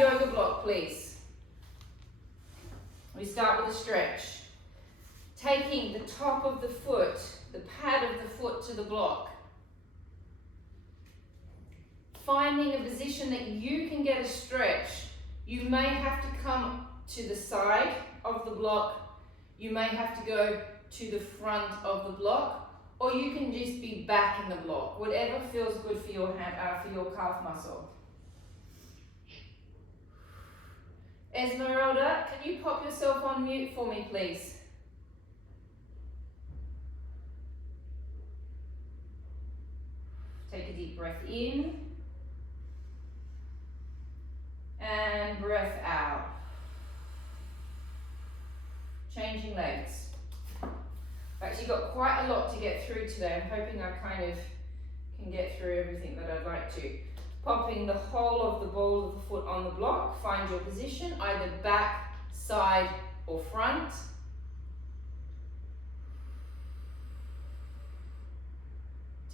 yoga block, please. We start with a stretch. Taking the top of the foot, the pad of the foot to the block. Finding a position that you can get a stretch. You may have to come to the side of the block. You may have to go to the front of the block, or you can just be back in the block. Whatever feels good for your hand, for your calf muscle. Esmeralda, can you pop yourself on mute for me, please? Take a deep breath in and breath out. Changing legs. I've actually got quite a lot to get through today. I'm hoping I kind of can get through everything that I'd like to. Popping the whole of the ball of the foot on the block. Find your position, either back, side, or front.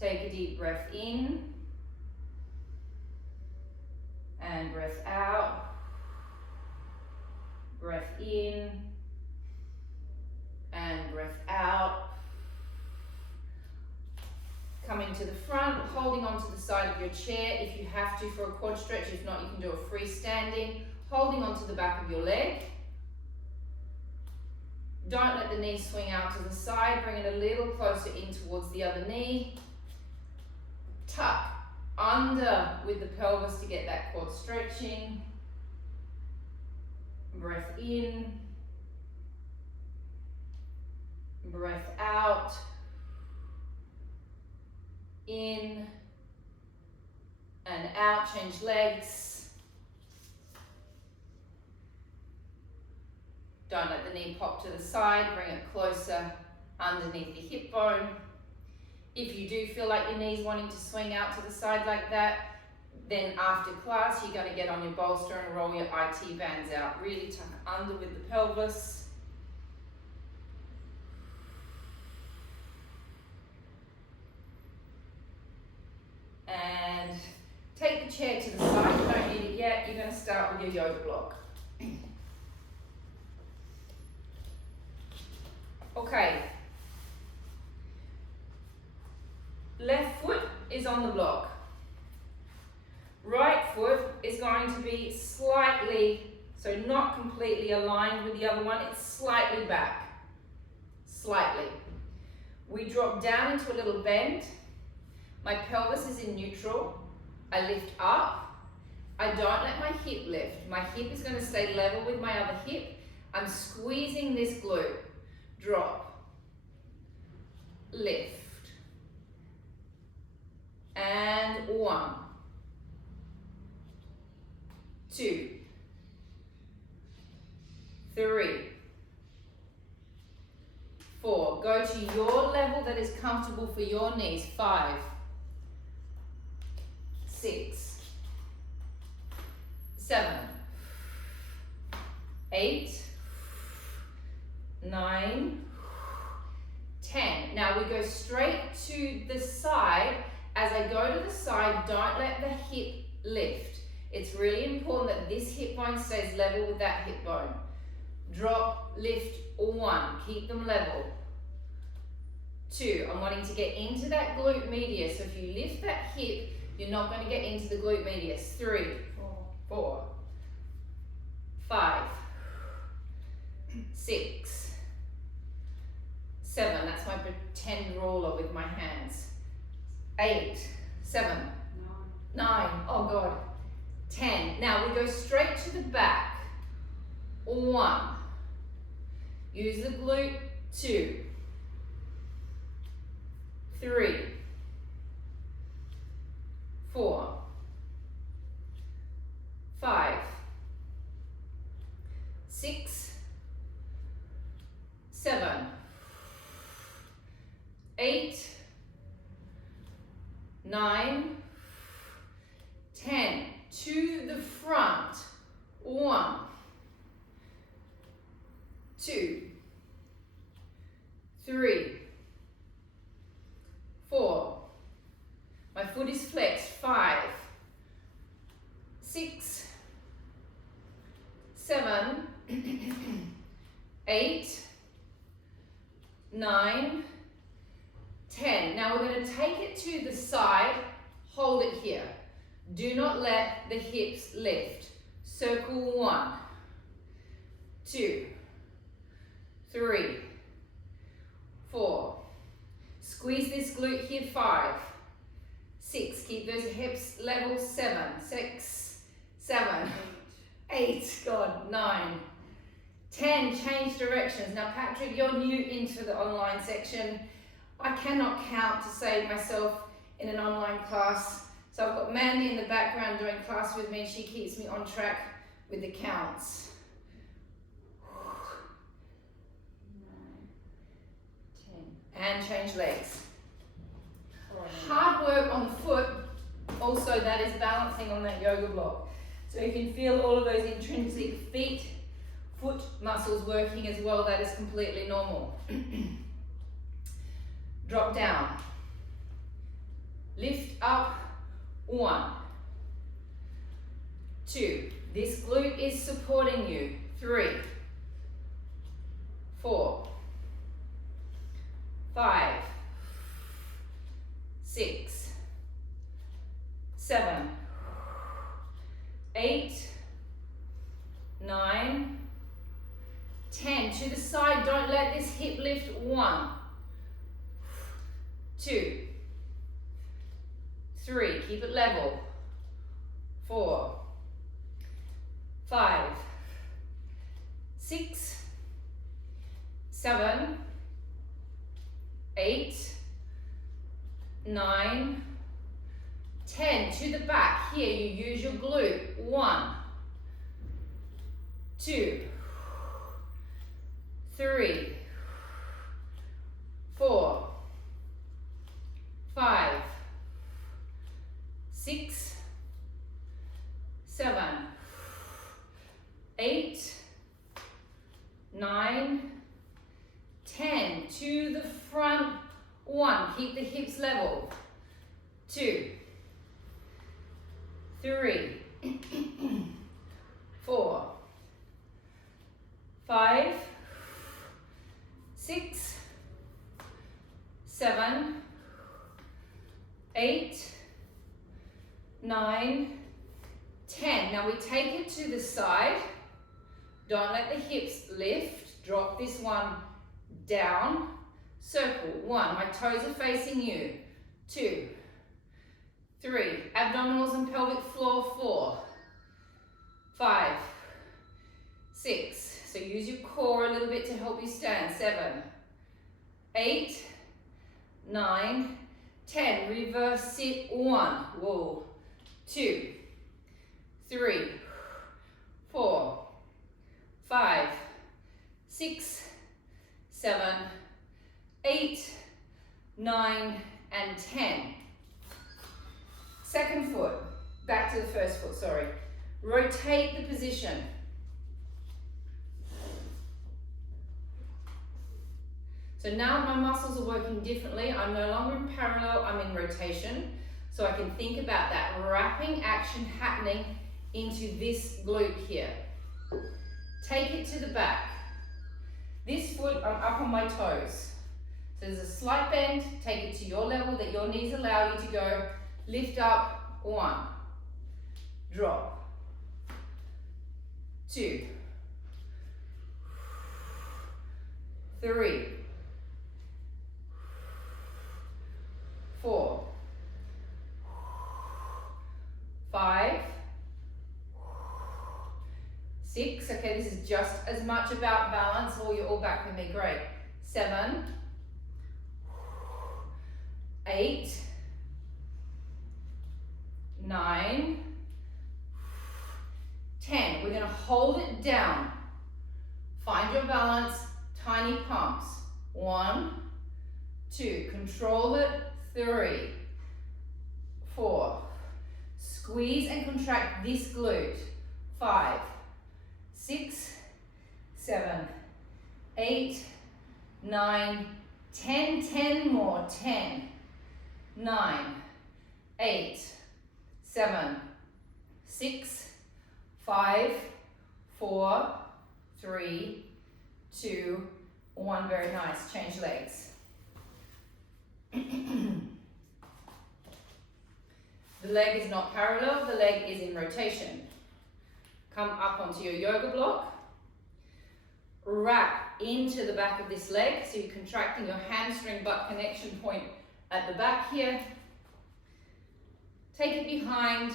Take a deep breath in and breath out. Breath in and breath out. Coming to the front, holding onto the side of your chair if you have to for a quad stretch. If not, you can do a freestanding. Holding onto the back of your leg. Don't let the knee swing out to the side. Bring it a little closer in towards the other knee. Tuck under with the pelvis to get that quad stretching. Breath in. Breath out. In and out. Change legs. Don't let the knee pop to the side. Bring it closer underneath the hip bone. If you do feel like your knee's wanting to swing out to the side like that, then after class, you're going to get on your bolster and roll your IT bands out. Really tuck under with the pelvis. And take the chair to the side. You don't need it yet. You're going to start with your yoga block. Okay. Left foot is on the block. Right foot is going to be slightly, so not completely aligned with the other one. It's slightly back. Slightly. We drop down into a little bend. My pelvis is in neutral. I lift up. I don't let my hip lift. My hip is going to stay level with my other hip. I'm squeezing this glute. Drop. Lift. And 1, 2, 3, 4. Go to your level that is comfortable for your knees. 5, 6, 7, 8, 9, 10. Now we go straight to the side. As I go to the side, don't let the hip lift. It's really important that this hip bone stays level with that hip bone. Drop, lift, 1. Keep them level. 2. I'm wanting to get into that glute medius. So if you lift that hip, you're not going to get into the glute medius. 3, 4, 5, 6, 7. That's my pretend ruler with my hands. 8, 7, 9, oh God, 10. Now we go straight to the back. 1. Use the glute. 2, 3, 4, 5, 6, 7, 8, 9, 10. To the front. 1, 2, 3, 4. My foot is flexed. 5, 6, 7, 8, 9, 10. Now we're going to take it to the side, hold it here. Do not let the hips lift. Circle 1, 2, 3, 4. Squeeze this glute here, 5, 6. Keep those hips level, 7, 6, 7, 8, God, 9, 10. Change directions. Now, Patrick, you're new into the online section. I cannot count to save myself in an online class. So I've got Mandy in the background doing class with me, and she keeps me on track with the counts. 9, 10. And change legs. Hard work on the foot. Also, that is balancing on that yoga block. So you can feel all of those intrinsic foot muscles working as well. That is completely normal. Drop down. Lift up. 1, 2. This glute is supporting you. 3, 4, 5, 6, 7, 8, 9, 10. To the side, don't let this hip lift. 1, 2, 3, keep it level. 4, 5, 6, 7, 8, 9, 10. To the back. Here, you use your glute. 1, 2, 3, 4, 5, 6, 7, 8, 9, 10. To the front. 1, keep the hips level. 2, 3, 4, 5, 6, 7, 8, 9, 10. Now we take it to the side. Don't let the hips lift. Drop this one down. Circle. 1. My toes are facing you. 2, 3. Abdominals and pelvic floor. 4, 5, 6. So use your core a little bit to help you stand. 7, 8, 9, 10. Reverse sit. 1. Whoa. 2, 3, 4, 5, 6, 7, 8, 9, and 10. Second foot, back to the first foot, sorry. Rotate the position. So now my muscles are working differently. I'm no longer in parallel, I'm in rotation. So I can think about that wrapping action happening into this glute here. Take it to the back. This foot, I'm up on my toes. So there's a slight bend, take it to your level that your knees allow you to go. Lift up, 1, drop, 2, 3, 4, 5, 6. Okay, this is just as much about balance. Or you're all back with me, great. 7, 8, 9, 10. We're going to hold it down. Find your balance, tiny pumps. 1, 2, control it. 3, 4. Squeeze and contract this glute. 5, 6, 7, 8, 9, 10. 10 more. 10, 9, 8, 7, 6, 5, 4, 3, 2, 1. Very nice. Change legs. The leg is not parallel, the leg is in rotation. Come up onto your yoga block. Wrap into the back of this leg, so you're contracting your hamstring butt connection point at the back here. Take it behind.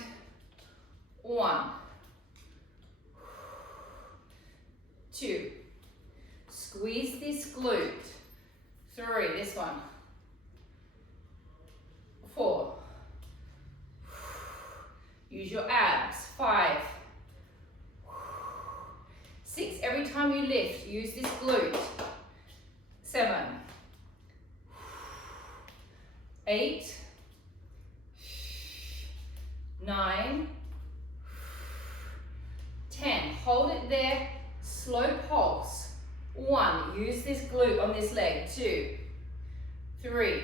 1, 2. Squeeze this glute. 3, this one. 4. Use your abs. 5. 6. Every time you lift, use this glute. 7. 8. 9. 10. Hold it there. Slow pulse. 1. Use this glute on this leg. 2. 3.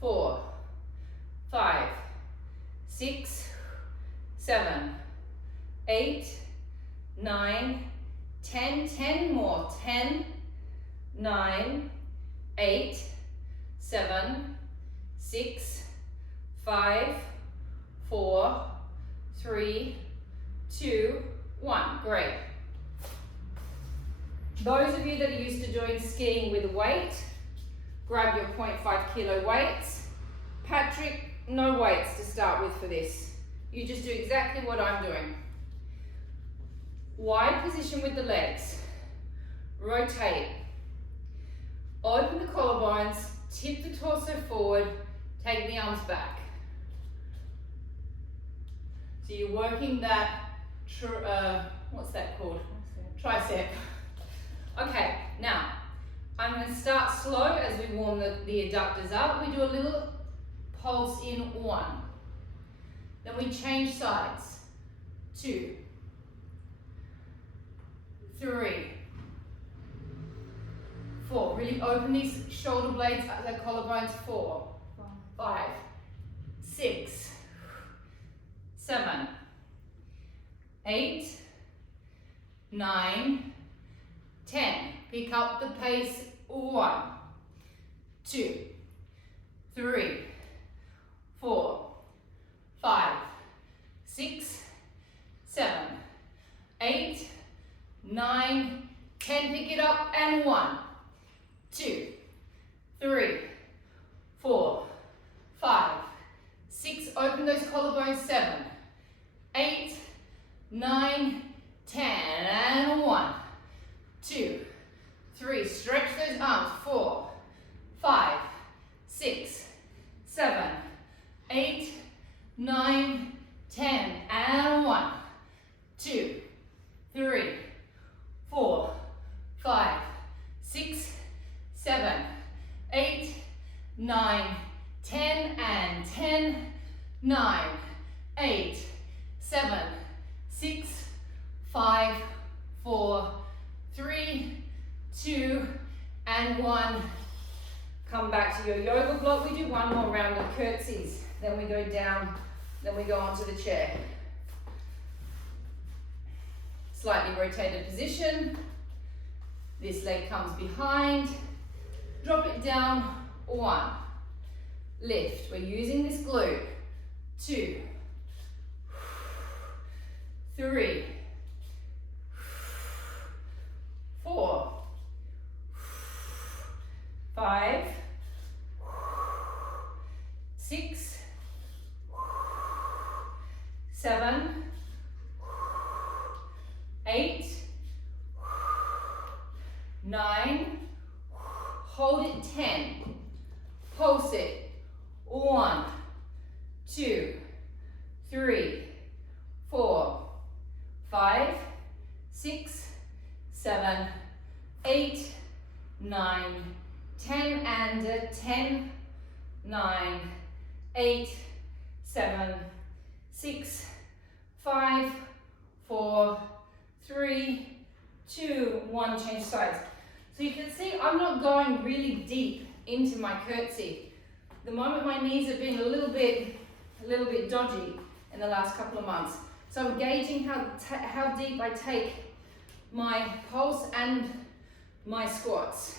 4. 5. 6. 7. 8. 9. 10. 10 more. 10. 9. 8. 7. 6. 5. 4. 3. 2. 1. Great. Those of you that are used to doing skiing with a weight, grab your 0.5 kilo weights. Patrick, no weights to start with for this. You just do exactly what I'm doing. Wide position with the legs. Rotate. Open the collarbones, tip the torso forward, take the arms back. So you're working that, what's that called? Tricep. Okay, now, I'm going to start slow as we warm the adductors up. We do a little pulse in 1. Then we change sides. 2. 3. 4. Really open these shoulder blades, the collarbones. 4. 5. 6. 7. 8. 9. 10. Pick up the pace. 1. 2. 3. 4. 5. 6. 7. 8. 9. 10. Pick it up and 1. 2. 3. 4. 5. 6. Open those collarbones. 7. 8. 9. 10 and 1. 2. 3. Stretch those arms. 4. 5. 6. 7. 8. 9. 10 and 1. 2. 3. 4. 5. 6. 7. 8. 9. 10 and 10. 9. 8. 7. 6. 5. 4. 3. 2 and 1. Come back to your yoga block. We do one more round of curtsies. Then we go down. Then we go onto the chair. Slightly rotated position. This leg comes behind. Drop it down. 1. Lift. We're using this glute. 2. 3. 4. 5. 6. 7. 8. 9. Hold it. 10. Pulse it. 1. 2. 3. 4. 5. 6. 7. 8. 9. 10 and 10. 9. 8. 7. 6. 5. 4. 3. 2. 1. Change sides. So you can see I'm not going really deep into my curtsy. The moment my knees have been a little bit dodgy in the last couple of months. So I'm gauging how deep I take my pulse and my squats.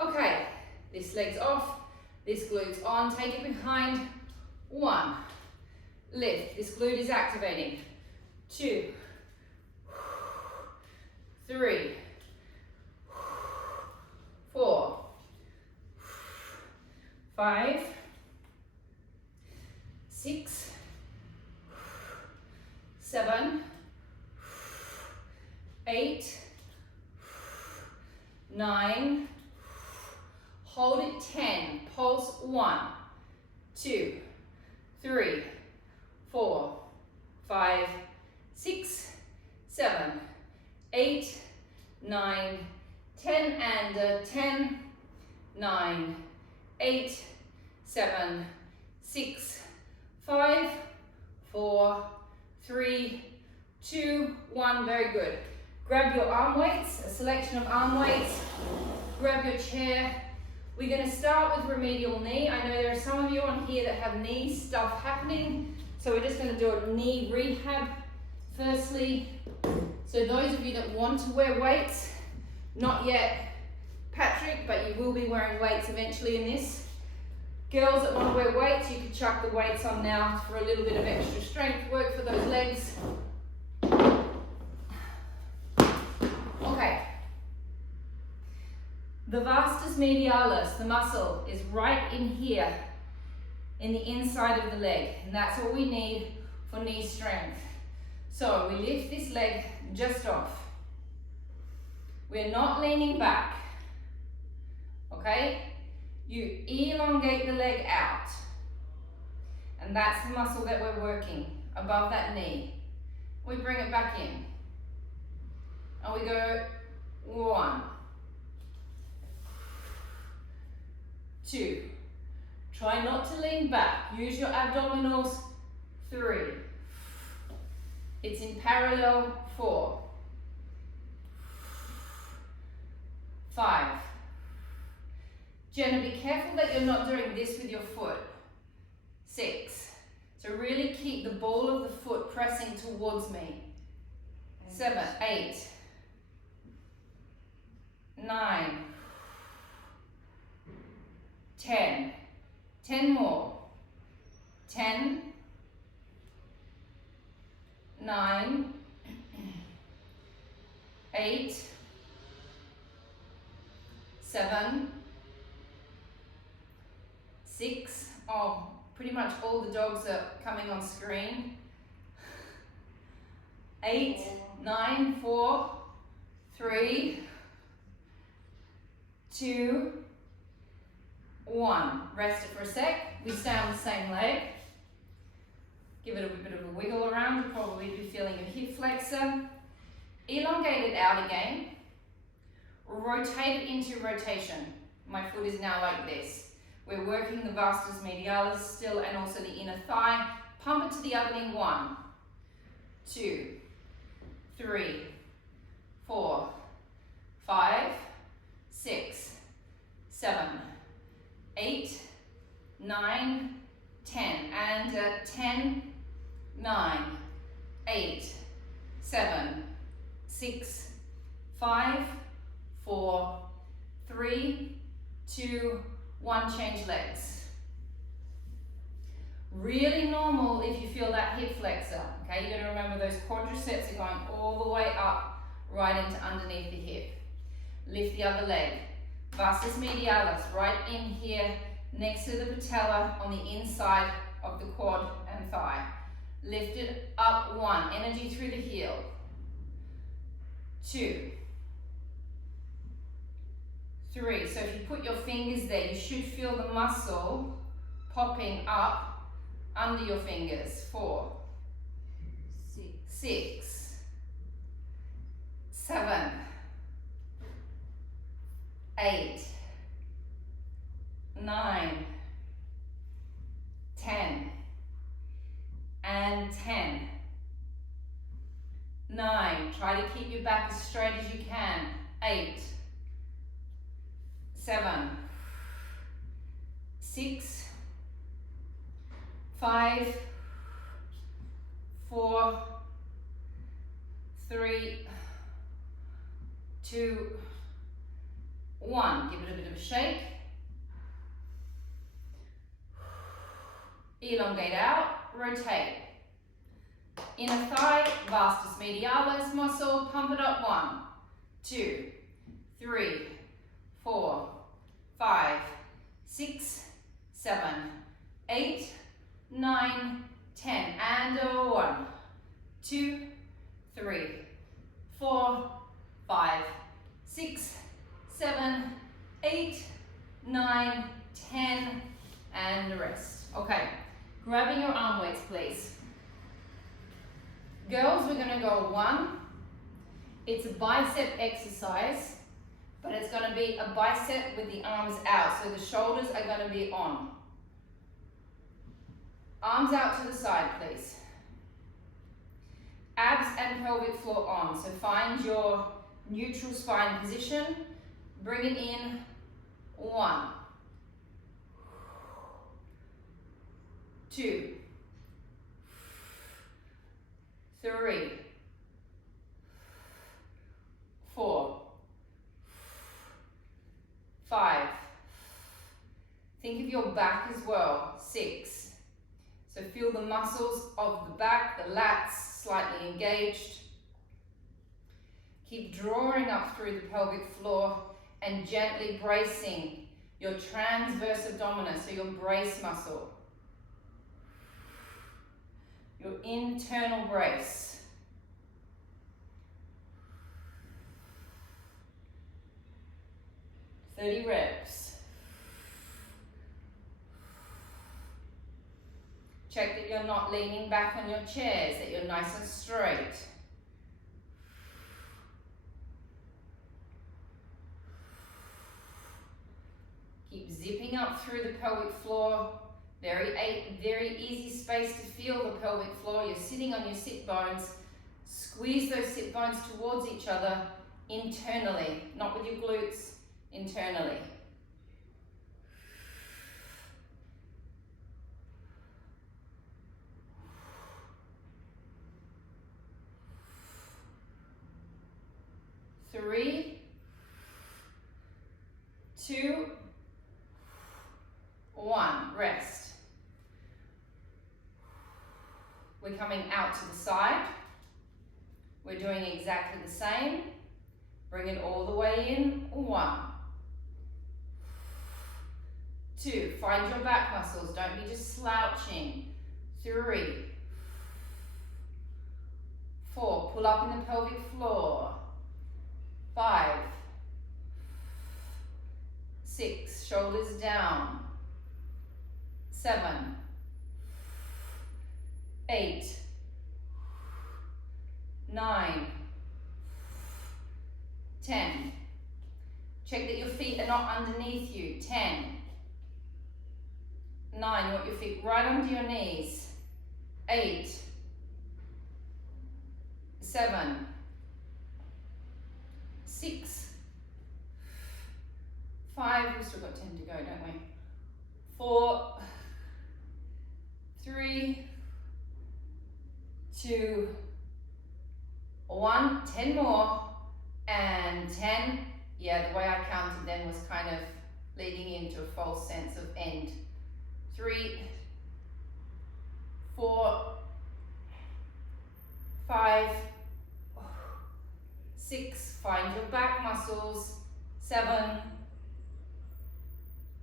Okay, this leg's off, this glute's on, take it behind. 1, lift, this glute is activating. 2, 3, 4, 5, 6, 7, 8, 9, hold it 10, pulse 1, 2, 3, 4, 5, 6, 7, 8, 9, 10, and 10, 9, 8, 7, 6, 5, 4, 3, 2, 1, very good. Grab your arm weights, a selection of arm weights, grab your chair. We're going to start with remedial knee. I know there are some of you on here that have knee stuff happening, so we're just going to do a knee rehab firstly. So those of you that want to wear weights, not yet Patrick, but you will be wearing weights eventually in this. Girls that want to wear weights, you can chuck the weights on now for a little bit of extra strength work for those legs. Okay. The vastus medialis, the muscle, is right in here, in the inside of the leg, and that's what we need for knee strength. So we lift this leg just off. We're not leaning back, okay? You elongate the leg out, and that's the muscle that we're working above that knee. We bring it back in, and we go 1, 2. Try not to lean back. Use your abdominals. 3. It's in parallel. 4, 5. Jenna, be careful that you're not doing this with your foot. 6. So really keep the ball of the foot pressing towards me. 7, 8, 9, 10. 10 more. 10, 9, 8, 7, 6. Oh, pretty much all the dogs are coming on screen. 8, 9, 4, 3, 2, 1. Rest it for a sec. We stay on the same leg. Give it a bit of a wiggle around. You'll probably be feeling your hip flexor. Elongate it out again. Rotate it into rotation. My foot is now like this. We're working the vastus medialis still and also the inner thigh. Pump it to the other knee. 1, 2, 3, 4, 5, 6, 7, 8, 9, 10. And 10, 9, 8, 7, 6, 5, 4, 3, 2, 1. Change legs. Really normal if you feel that hip flexor. Okay, you got to remember those quadriceps are going all the way up, right into underneath the hip. Lift the other leg. Vastus medialis, right in here, next to the patella on the inside of the quad and thigh. Lift it up. 1. Energy through the heel. 2, 3. So if you put your fingers there, you should feel the muscle popping up under your fingers. 4, 6, 7, 8, 9, 10, and 10. 9. Try to keep your back as straight as you can. 8, 7, 6, 5, 4, 3, 2, 1. Give it a bit of a shake. Elongate out, rotate. Inner thigh, vastus medialis muscle, pump it up. 1, 2, 3, 4, 5, 6, 7, 8, 9, 10. And 1, 2, 3, 4, 5, 6, 7, 8, 9, 10, and rest. Okay, grabbing your arm weights, please. Girls, we're gonna go 1. It's a bicep exercise, but it's gonna be a bicep with the arms out, so the shoulders are gonna be on. Arms out to the side, please. Abs and pelvic floor on, so find your neutral spine position. Bring it in. 1, 2, 3, 4, 5. Think of your back as well. 6. So feel the muscles of the back, the lats slightly engaged. Keep drawing up through the pelvic floor and gently bracing your transverse abdominis, so your brace muscle. Your internal brace. 30 reps. Check that you're not leaning back on your chairs, that you're nice and straight. Keep zipping up through the pelvic floor. Very easy space to feel the pelvic floor. You're sitting on your sit bones. Squeeze those sit bones towards each other internally, not with your glutes, internally. Three, 2, 1. Rest. We're coming out to the side. We're doing exactly the same. Bring it all the way in. 1, 2. Find your back muscles. Don't be just slouching. 3, 4. Pull up in the pelvic floor. 5, 6. Shoulders down. 7, 8, 9, 10. Check that your feet are not underneath you. 10, 9. You want your feet right under your knees. 8, 7, 6, 5. We've still got 10 to go, don't we? 4, 3, 2, 1. 10 more. And 10. Yeah, the way I counted them was kind of leading into a false sense of end. 3, 4, 5, 6. Find your back muscles. 7,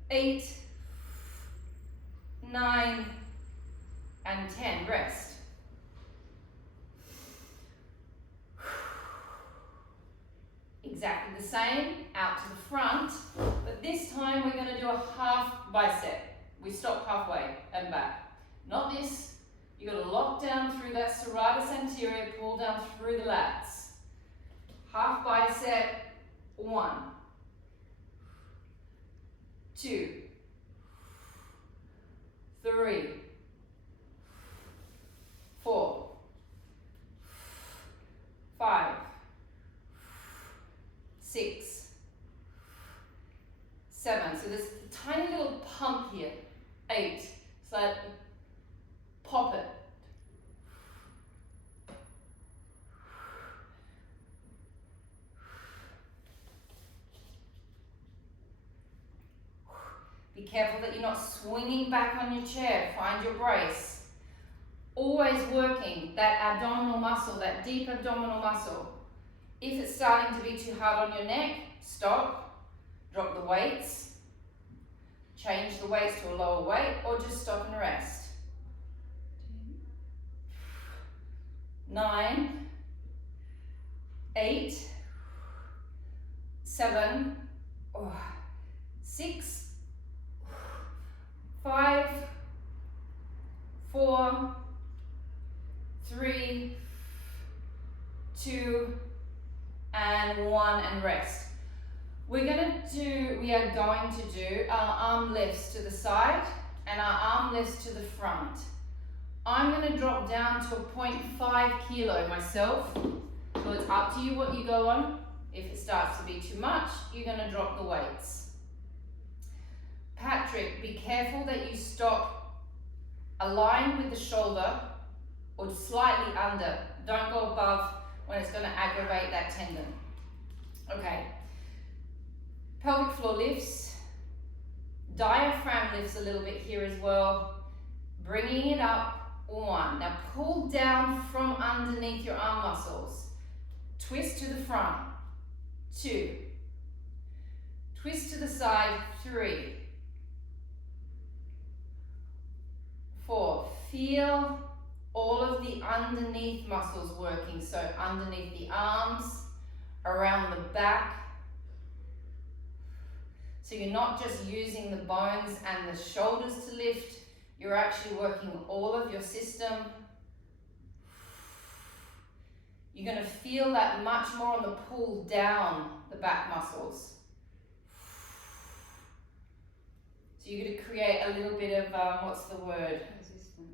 8, 9, and 10. Rest. Exactly the same, out to the front, but this time we're going to do a half bicep. We stop halfway and back. Not this. You've got to lock down through that serratus anterior, pull down through the lats. Half bicep. 1, 2, 3, 4, 5, 6, 7. So there's a tiny little pump here. 8. So pop it. Be careful that you're not swinging back on your chair. Find your brace. Always working that abdominal muscle, that deep abdominal muscle. If it's starting to be too hard on your neck, stop, drop the weights, change the weights to a lower weight, or just stop and rest. 9, 8, 7, 6, 5, 4, 3, 2, and 1, and rest. We are going to do our arm lifts to the side and our arm lifts to the front. I'm going to drop down to a 0.5 kilo myself, so it's up to you what you go on. If it starts to be too much, you're going to drop the weights. Patrick, be careful that you stop aligned with the shoulder or slightly under. Don't go above when it's going to aggravate that tendon. Okay. Pelvic floor lifts. Diaphragm lifts a little bit here as well. Bringing it up. 1. Now pull down from underneath your arm muscles. Twist to the front. 2. Twist to the side. 3. 4. Feel all of the underneath muscles working. So underneath the arms, around the back. So you're not just using the bones and the shoulders to lift, you're actually working all of your system. You're going to feel that much more on the pull down the back muscles. So you're going to create a little bit of, what's the word?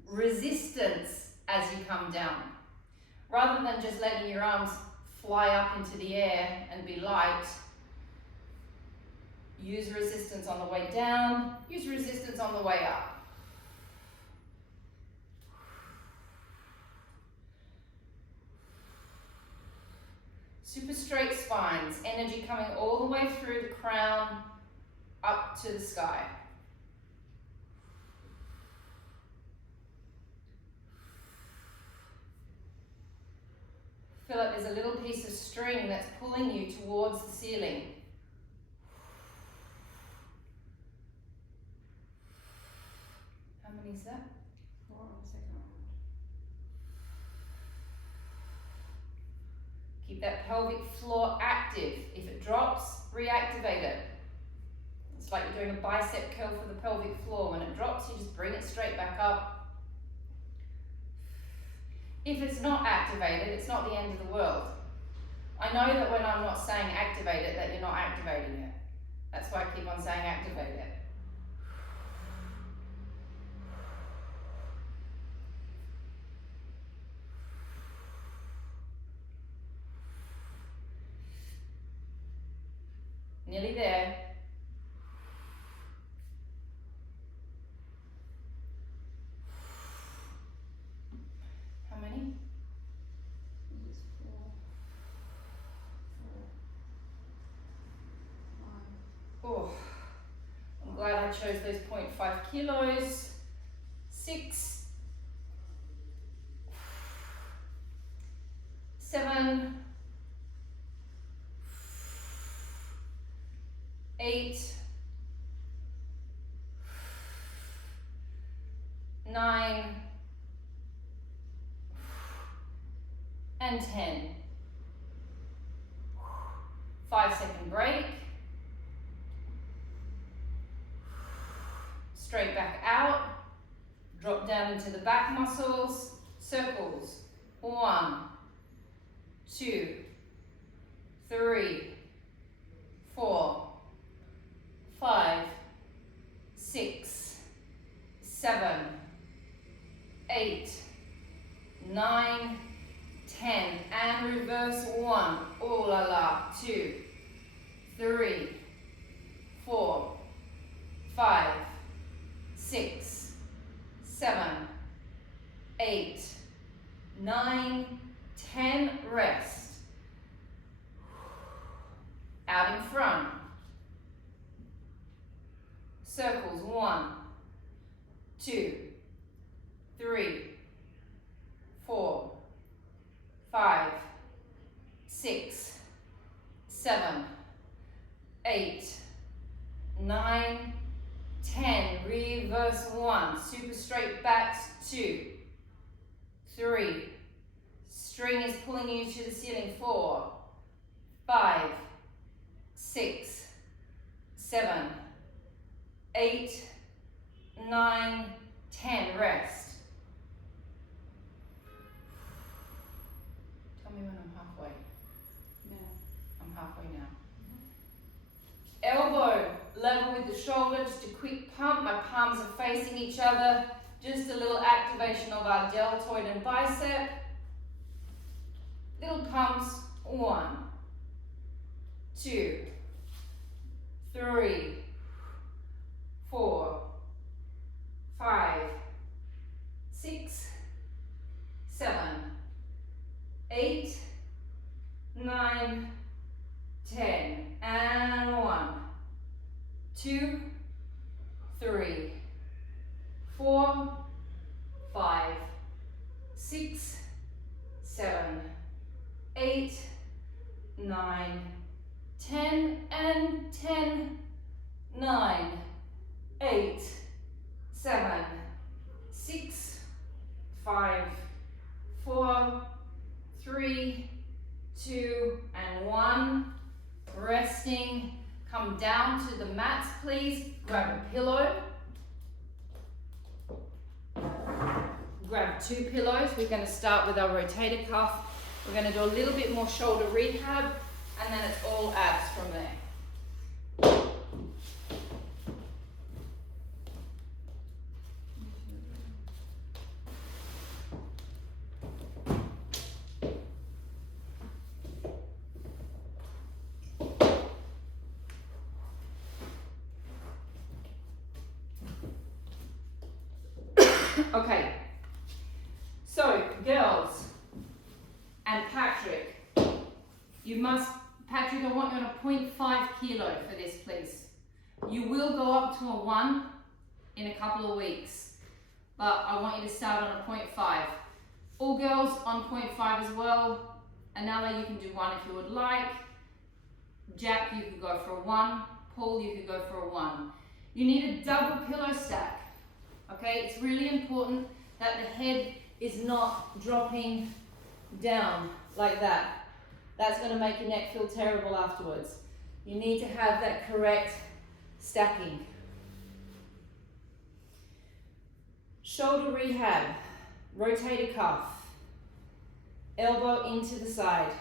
Resistance as you come down. Rather than just letting your arms fly up into the air and be light, use resistance on the way down, use resistance on the way up. Super straight spines, energy coming all the way through the crown up to the sky. Feel like there's a little piece of string that's pulling you towards the ceiling. How many is that? 4 on the second round. Keep that pelvic floor active. If it drops, reactivate it. It's like you're doing a bicep curl for the pelvic floor. When it drops, you just bring it straight back up. If it's not activated, it's not the end of the world. I know that when I'm not saying activate it, that you're not activating it. That's why I keep on saying activate it. Nearly there. How many? It is 4, 4, 5. Oh, I'm glad I chose those 0.5 kilos. 6, 7, 8, 9, and 10. 5-second break. Straight back out. Drop down into the back muscles. Circles. 1, 2, 3, 4, 5, 6, 7, 8, 9, 10, and reverse 1. Oh la la. 2, 3, 4, 5, 6, 7, 8, 9, 10. Rest. Out in front. Circles. 6, 7, 8, 9, 10. Reverse 1. Super straight backs. 2, 3. String is pulling you to the ceiling. 4, 5, 6, 7, 8, 9, 10. Rest. Tell me when I'm halfway. No. I'm halfway now. Elbow level with the shoulder, just a quick pump. My palms are facing each other. Just a little activation of our deltoid and bicep. Little pumps. 1, 2, 3, 4, 5, 6, 7, 8, 9, 10. And 1, 2, 3, 4, 5, 6, 7, 8, 9, 10, and 10, 9, 8, 7, 6, 5, 4, 3, 2, and 1. Resting. Come down to the mats, please. Grab a pillow. Grab 2 pillows. We're going to start with our rotator cuff. We're going to do a little bit more shoulder rehab, and then it's all abs from there. Okay, so girls and Patrick, Patrick, I want you on a 0.5 kilo for this, please. You will go up to a 1 in a couple of weeks, but I want you to start on a 0.5. All girls on 0.5 as well. Anala, you can do 1 if you would like. Jack, you could go for a 1. Paul, you could go for a 1. You need a double pillow stack. Okay, it's really important that the head is not dropping down like that. That's going to make your neck feel terrible afterwards. You need to have that correct stacking. Shoulder rehab, rotator cuff, elbow into the side.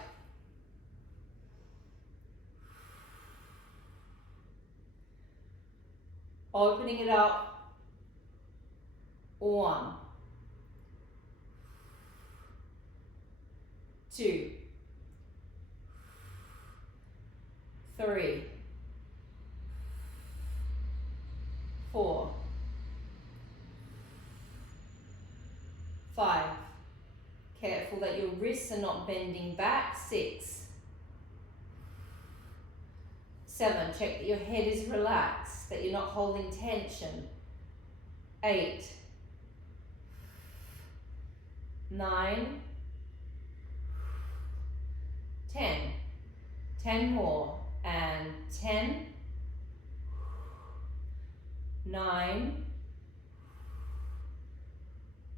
Opening it up. 1, 2, 3, 4, 5. Careful that your wrists are not bending back. 6, 7. Check that your head is relaxed, that you're not holding tension. 8, 9, 10. 10 more. And 10, 9,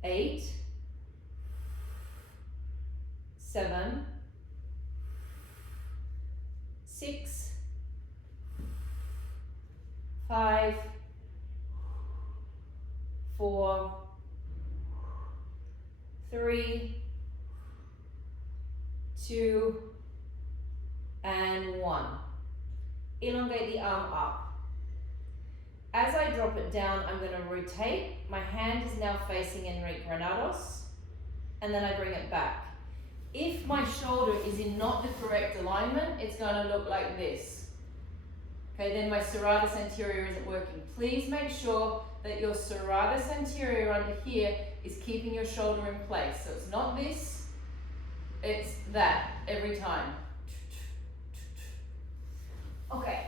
8, 7, 6, 5, 4, 3, 2, and 1. Elongate the arm up. As I drop it down, I'm going to rotate. My hand is now facing Enrique Granados, and then I bring it back. If my shoulder is in not the correct alignment, it's going to look like this. Okay, then my serratus anterior isn't working. Please make sure that your serratus anterior under here is keeping your shoulder in place. So it's not this, it's that every time. Okay.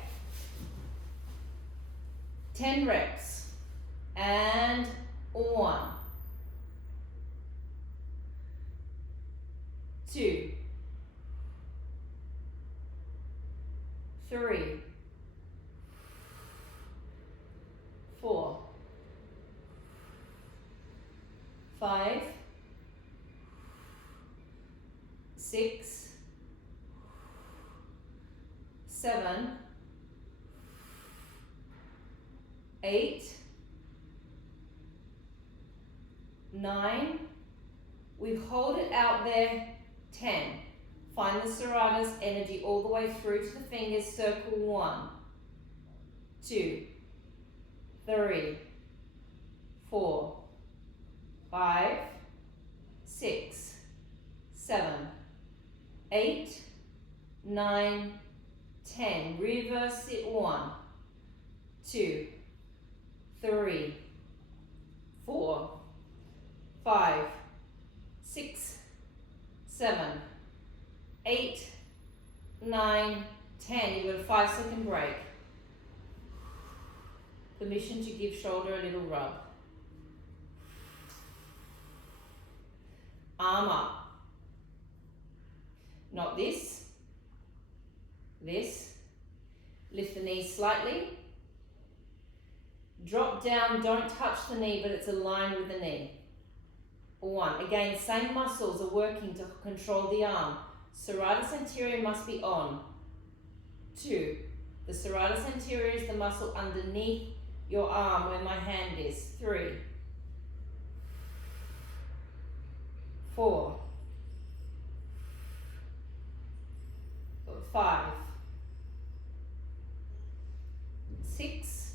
10 reps. And 1, 2, 3, 4, 5, 6, 7, 8, 9, we hold it out there, 10. Find the serratus energy all the way through to the fingers, circle 1, 2, 3, 4, 5, 6, 7, 8, 9, 10. Reverse it, 1, 2, 3, 4, 5, 6, 7, 8, 9, 10. You've got a 5-second break. Permission to give shoulder a little rub. Arm up. Not this. This. Lift the knees slightly. Drop down, don't touch the knee, but it's aligned with the knee. 1. Again, same muscles are working to control the arm. Serratus anterior must be on. 2. The serratus anterior is the muscle underneath your arm where my hand is. 3, 4, 5, 6,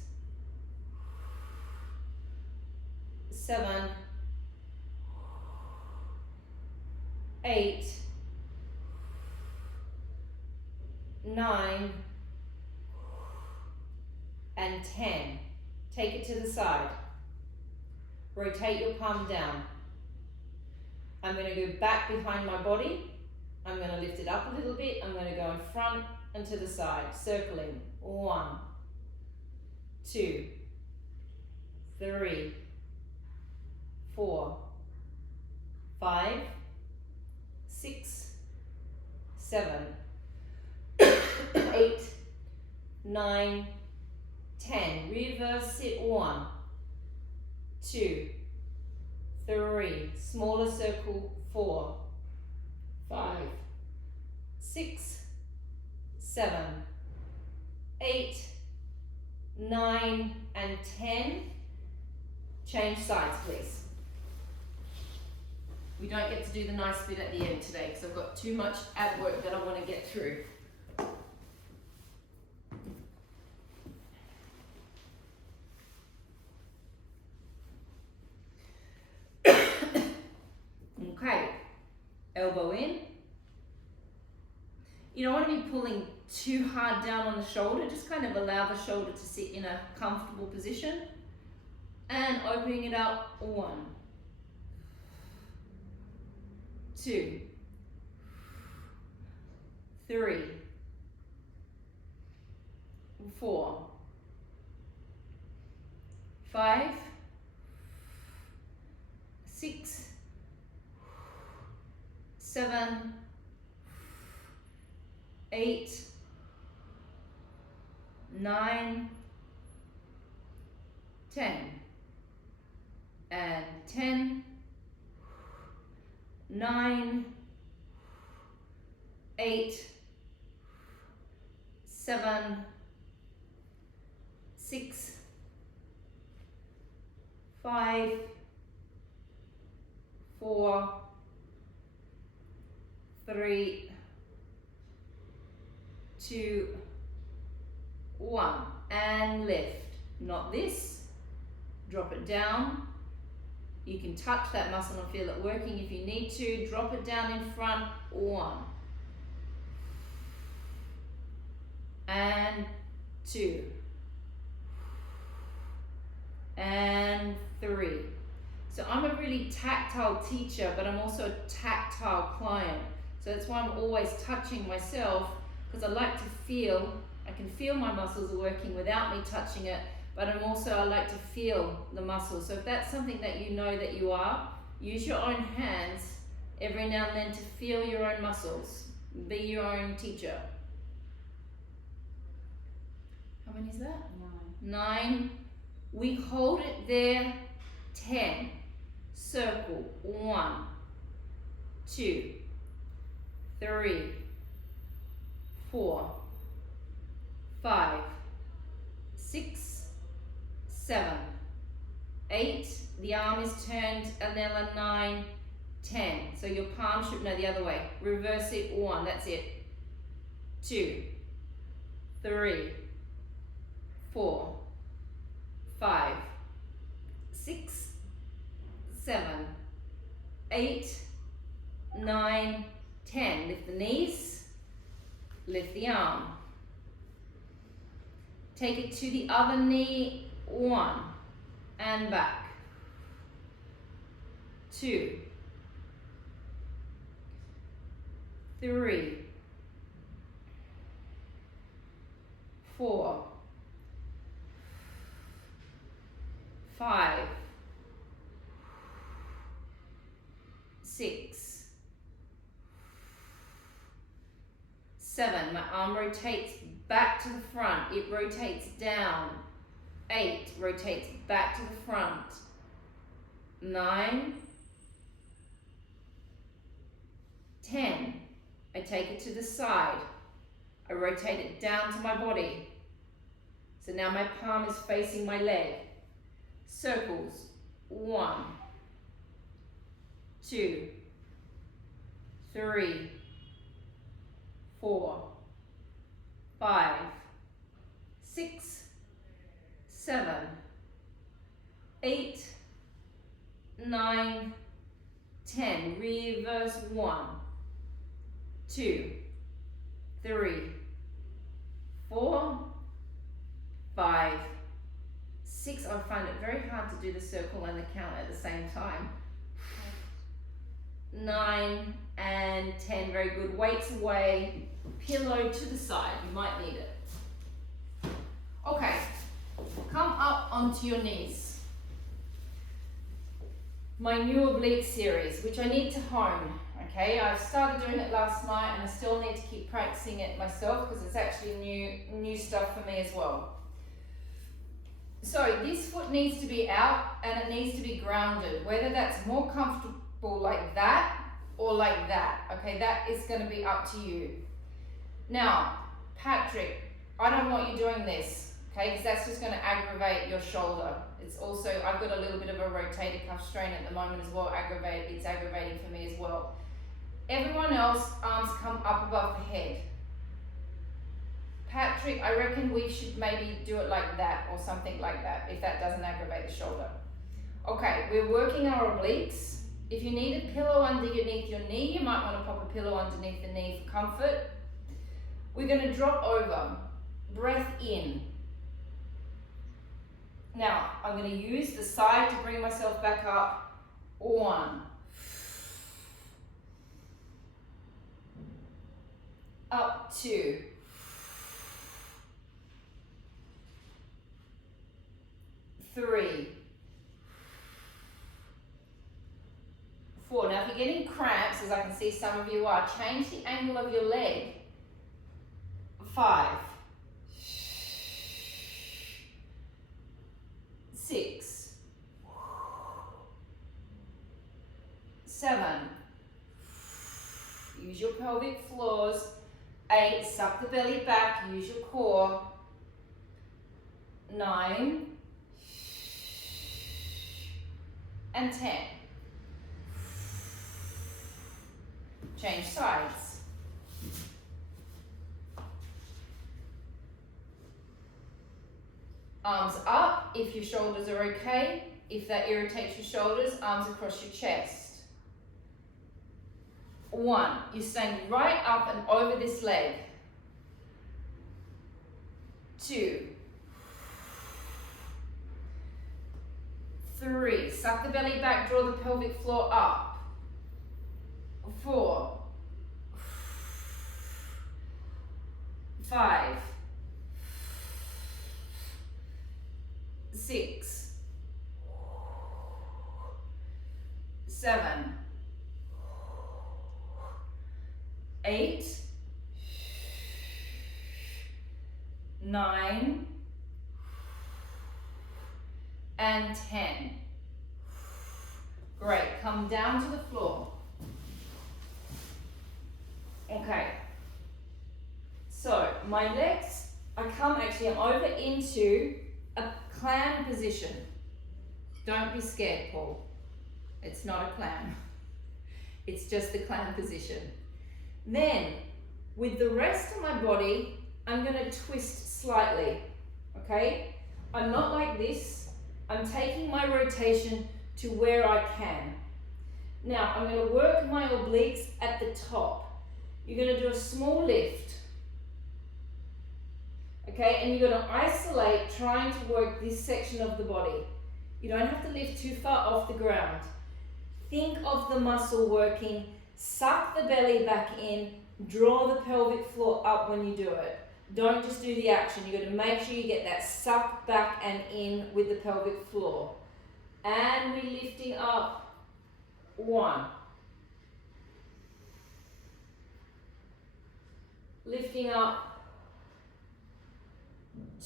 7, 8, 9, and 10. Take it to the side. Rotate your palm down. I'm going to go back behind my body. I'm going to lift it up a little bit. I'm going to go in front and to the side, circling. 1, 2, 3, 4, 5, 6, 7, 8, 9, 10. Reverse it. 1, 2, 3. Smaller circle. 4, 5, 6, 7, 8, 9, and 10. Change sides, please. We don't get to do the nice bit at the end today because I've got too much ab work that I want to get through. Okay, elbow in. You don't want to be pulling too hard down on the shoulder, just kind of allow the shoulder to sit in a comfortable position. And opening it up. 1, 2, 3, 4, 5, 6, 7, 8, 9, 10, and 10, 9, 8, 7, 6, 5, 4, 3, 2, 1, and lift. Not this. Drop it down. You can touch that muscle and feel it working if you need to. Drop it down in front. 1, and 2, and 3. So I'm a really tactile teacher, but I'm also a tactile client. So that's why I'm always touching myself, because I like to feel, I can feel my muscles are working without me touching it, but I like to feel the muscles. So if that's something that you know that you are, use your own hands every now and then to feel your own muscles. Be your own teacher. How many is that? 9. 9. We hold it there. 10. Circle. 1, 2, 3, 4, 5, 6, 7, 8. The arm is turned, Anella. 9, 10. So your palm should, no, the other way. Reverse it. 1, that's it. 2, 3, 4, 5, 6, 7, 8, 9, 10. Lift the knees, lift the arm. Take it to the other knee. 1, and back. 2, 3, 4, 5, 6, 7. My arm rotates back to the front. It rotates down. 8. Rotates back to the front. 9, 10. I take it to the side. I rotate it down to my body. So now my palm is facing my leg. Circles. 1, 2, 3, 4, 5, 6, 7, 8, 9, 10. Reverse. 1, 2, 3, 4, 5, 6. I find it very hard to do the circle and the count at the same time. 9 and 10. Very good. Weights away. Pillow to the side. You might need it. Okay. Come up onto your knees. My new oblique series, which I need to hone. Okay, I've started doing it last night and I still need to keep practicing it myself because it's actually new stuff for me as well. So this foot needs to be out and it needs to be grounded, whether that's more comfortable like that or like that. Okay, that is going to be up to you. Now, Patrick, I don't want you doing this, okay, because that's just going to aggravate your shoulder. It's also, I've got a little bit of a rotator cuff strain at the moment as well. It's aggravating for me as well. Everyone else, arms come up above the head. Patrick, I reckon we should maybe do it like that or something like that, if that doesn't aggravate the shoulder. Okay, we're working our obliques. If you need a pillow underneath your knee, you might want to pop a pillow underneath the knee for comfort. We're going to drop over, breath in. Now, I'm going to use the side to bring myself back up. 1. Up 2. 3. 4. Now if you're getting cramps, as I can see some of you are, change the angle of your leg. 5. 6. 7. Use your pelvic floors. 8. Suck the belly back, use your core. 9. And 10. Change sides. Arms up if your shoulders are okay. If that irritates your shoulders, arms across your chest. 1. You're staying right up and over this leg. 2. 3. Suck the belly back, draw the pelvic floor up. 4. 5. 6. 7. 8. 9. and 10. Great, come down to the floor. Okay, so my legs, I'm over into a clam position. Don't be scared, Paul. It's not a clam. It's just the clam position. Then, with the rest of my body, I'm gonna twist slightly, okay? I'm not like this. I'm taking my rotation to where I can. Now, I'm gonna work my obliques at the top. You're gonna do a small lift, okay? And you're gonna isolate, trying to work this section of the body. You don't have to lift too far off the ground. Think of the muscle working, suck the belly back in, draw the pelvic floor up when you do it. Don't just do the action. You've got to make sure you get that suck back and in with the pelvic floor. And we're lifting up. 1. Lifting up.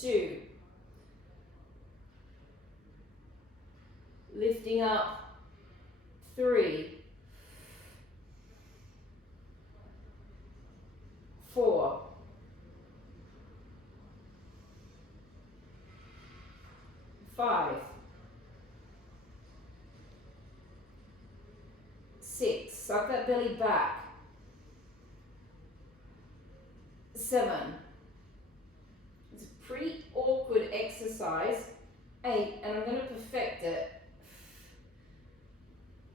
2. Lifting up. 3. 4. 5. 6. Suck that belly back. 7. It's a pretty awkward exercise. 8, and I'm going to perfect it.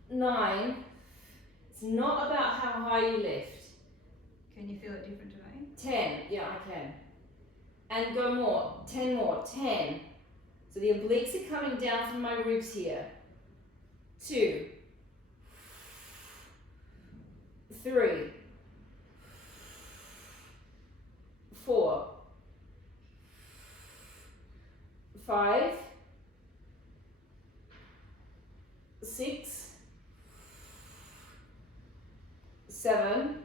9. It's not about how high you lift. Can you feel it different today? 10, yeah, I can. And go more, 10 more, 10. So the obliques are coming down from my ribs here. 2, 3, 4, 5, 6, 7,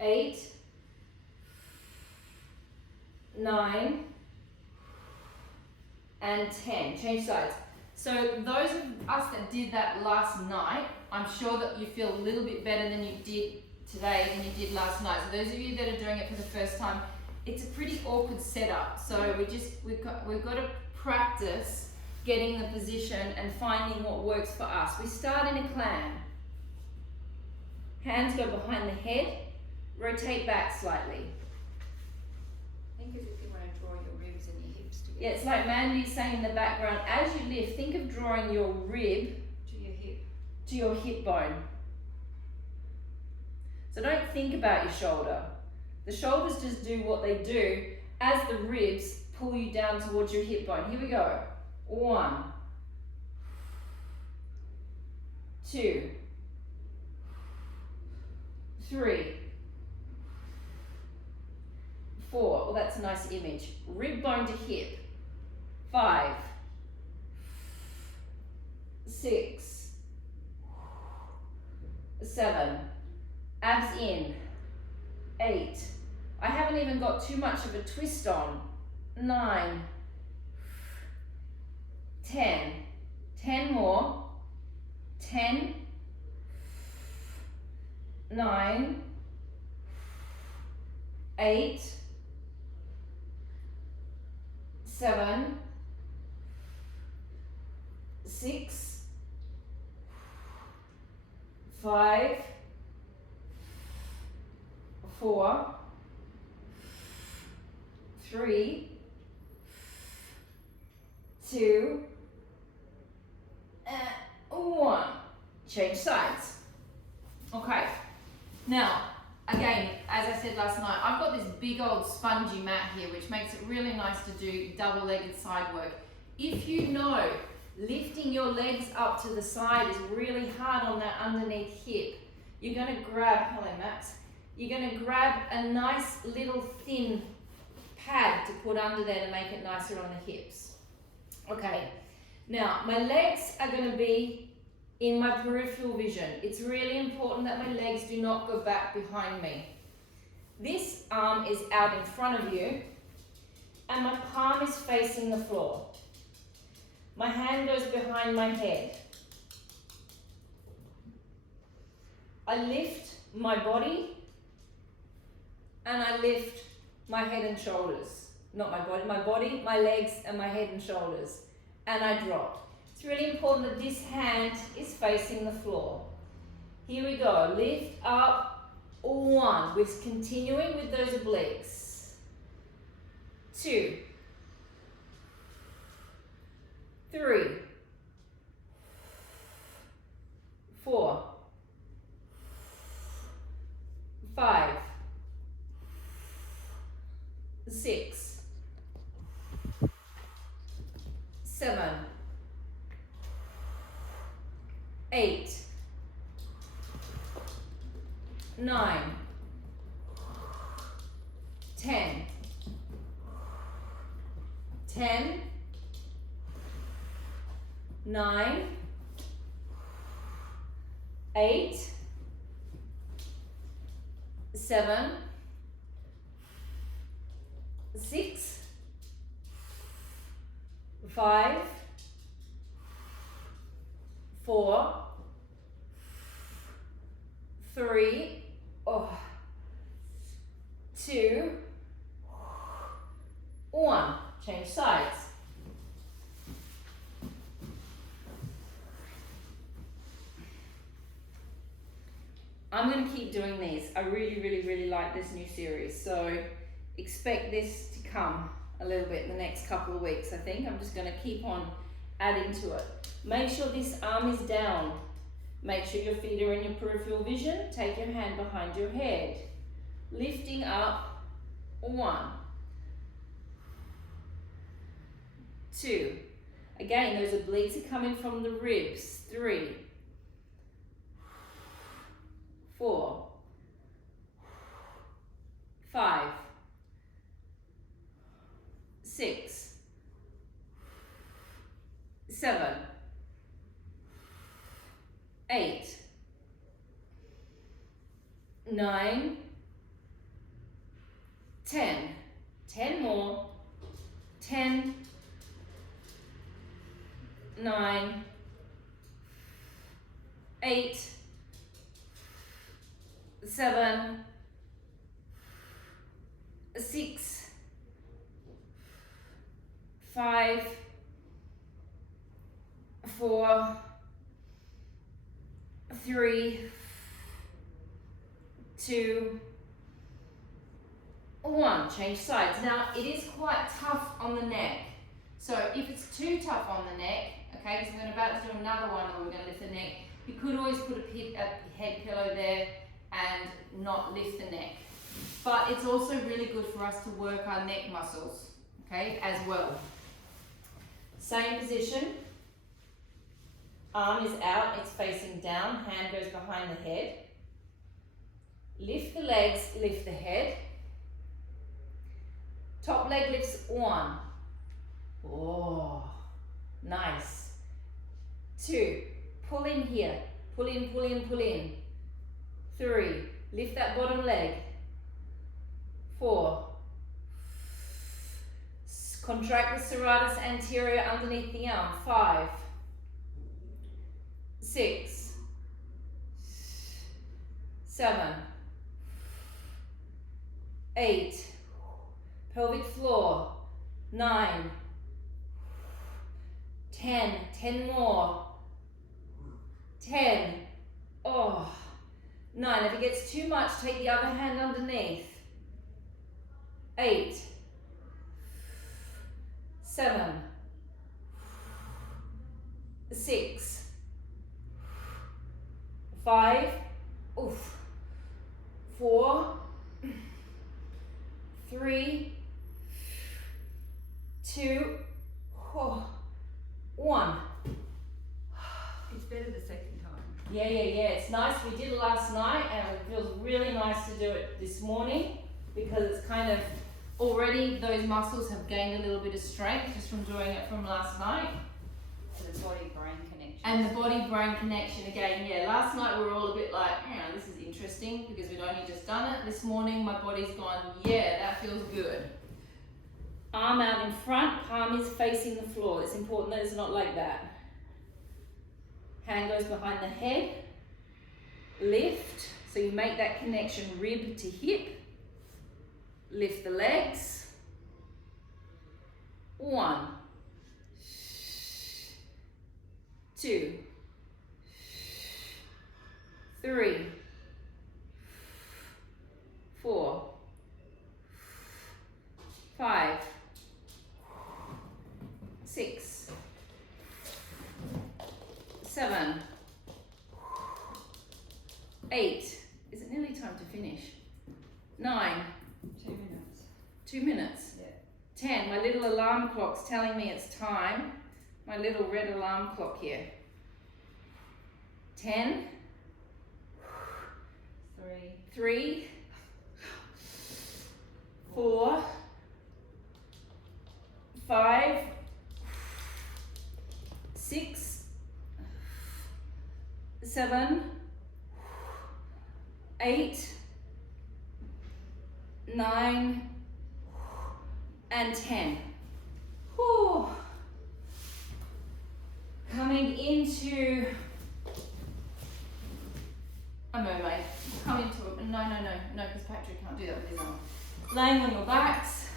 8, 9, and 10. Change sides. So those of us that did that last night, I'm sure that you feel a little bit better than you did today than you did last night. So those of you that are doing it for the first time, it's a pretty awkward setup. So we've got to practice getting the position and finding what works for us. We start in a clam. Hands go behind the head, rotate back slightly. Think as if you want to draw your ribs and your hips together. Yeah, it's like Mandy's saying in the background, as you lift, think of drawing your rib To your hip. bone. So don't think about your shoulder. The shoulders just do what they do as the ribs pull you down towards your hip bone. Here we go. 1, 2, 3, 4. Well, that's a nice image. Rib bone to hip. 5, 6, 7. Abs in. 8. I haven't even got too much of a twist on. 9, 10. 10 more. 10, 9, 8, 7, 6, 5, 4, 3, 2, and 1. Change sides. Okay. Now, again, as I said last night, I've got this big old spongy mat here, which makes it really nice to do double-legged side work. If you know lifting your legs up to the side is really hard on that underneath hip, you're going to grab, hello Max, you're going to grab a nice little thin pad to put under there to make it nicer on the hips. Okay, now my legs are going to be in my peripheral vision. It's really important that my legs do not go back behind me. This arm is out in front of you and my palm is facing the floor. My hand goes behind my head. I lift my body and I lift my head and shoulders. Not my body, my legs and my head and shoulders. And I drop. It's really important that this hand is facing the floor. Here we go. Lift up. 1. We're continuing with those obliques. 2. 3. 4. 5. 6. 7. 8. 9. 10. 10. 9. 8. 7. 6. 5. 4. 3. 2. 1. Change sides. I'm going to keep doing these. I really like this new series. So expect this to come a little bit in the next couple of weeks, I think. I'm just going to keep on adding to it. Make sure this arm is down. Make sure your feet are in your peripheral vision. Take your hand behind your head. Lifting up. 1. 2. Again, those obliques are coming from the ribs. 3. 4. 5. 6. 7. 8. 9. 10. 10 more. 10. 9. 8. 7. 6. 5. 4. 3. 2. 1. Change sides. Now it is quite tough on the neck. So if it's too tough on the neck, okay, because we're about to do another one where we're going to lift the neck, you could always put a head pillow there and not lift the neck. But it's also really good for us to work our neck muscles, okay, as well. Same position. Arm is out, it's facing down, hand goes behind the head. Lift the legs, lift the head. Top leg lifts. 1. Oh, nice. 2. Pull in here. Pull in, pull in, pull in. 3. Lift that bottom leg. 4. Contract the serratus anterior underneath the arm. 5. 6. 7. 8. Pelvic floor. 9. 10. 10 more. 10. Oh. 9. If it gets too much, take the other hand underneath. 8. 7. 6. 5. Oof. 4. 3. 2. 1. It's better the second time. Yeah. It's nice. We did it last night and it feels really nice to do it this morning because it's kind of already those muscles have gained a little bit of strength just from doing it from last night. And the body-brain connection. And the body-brain connection again. Yeah, last night we were all a bit like, this is interesting because we'd only just done it. This morning my body's gone, yeah, that feels good. Arm out in front, palm is facing the floor. It's important that it's not like that. Hand goes behind the head. Lift, so you make that connection rib to hip. Lift the legs. 1, 2, 3, 4, 5, 6, 7, 8. Is it nearly time to finish? 9. 2 minutes. 2 minutes. Yeah. 10. My little alarm clock's telling me it's time. My little red alarm clock here. 10. 3, 4, 5, 6, 7, 8, 9, and 10. Whew. Coming into a mermaid. Come into a, no, because Patrick can't do that with his arm. Laying on your backs.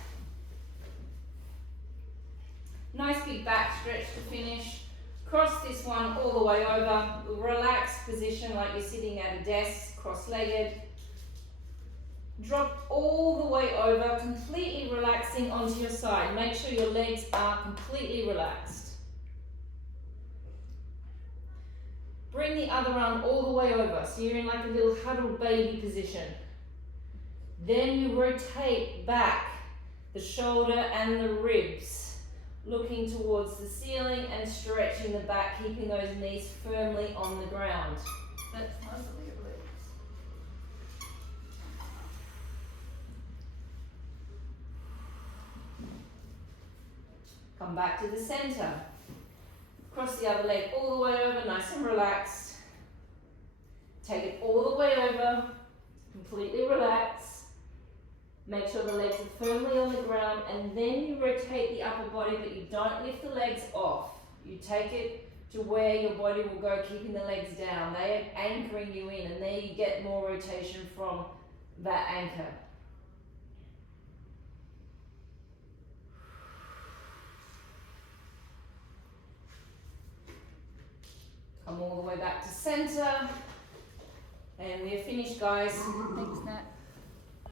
Nice big back stretch to finish. Cross this one all the way over. Relaxed position like you're sitting at a desk, cross-legged. Drop all the way over, completely relaxing onto your side. Make sure your legs are completely relaxed. Bring the other arm all the way over, so you're in like a little huddled baby position. Then you rotate back the shoulder and the ribs, looking towards the ceiling and stretching the back, keeping those knees firmly on the ground. That's mostly obliques. Come back to the center. Cross the other leg all the way over, nice and relaxed. Take it all the way over, completely relaxed. Make sure the legs are firmly on the ground, and then you rotate the upper body, but you don't lift the legs off. You take it to where your body will go, keeping the legs down. They are anchoring you in, and there you get more rotation from that anchor. Come all the way back to center. And we are finished, guys. Thanks, Nat.